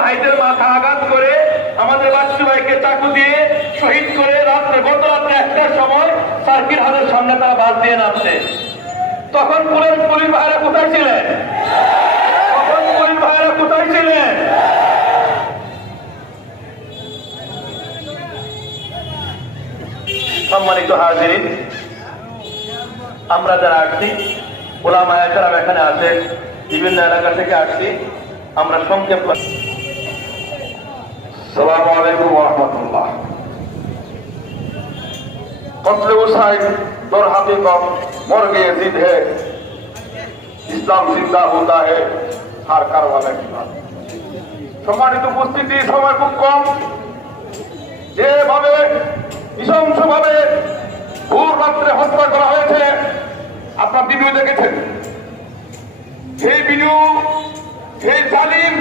ভাইদের মাথা আঘাত করে আমাদের বাচ্চু ভাইকে চাকু দিয়ে শহীদ করে গত রাত্রে 1টার সময় সার্কিট হাউসের সামনে তারা বাস দিয়ে নামছে। তখন পুলিশ ভাইরা কোথায় ছিলেন? তখন পুলিশ ভাইরা কোথায় ছিলেন? সম্মানিত হাজিরিন, আমরা যারা আসছি, ওলামায়ে কেরাম এখানে আছে, বিভিন্ন এলাকা থেকে আসছি, আমরা সংক্ষেপ। আসসালামু আলাইকুম ওয়া রাহমাতুল্লাহ। कत्ल हुसैन दर हकीकत मर गए जिद है, इस्लाम जिंदा होता है हर कारवाने की बात। সম্মানিত উপস্থিতি, সময় খুব কম। যেভাবে নৃশংসভাবে ভোর রাত্রে হত্যা করা হয়েছে আপনার ভিডিও দেখেছেন। সেই ভিডিও, সেই জালিম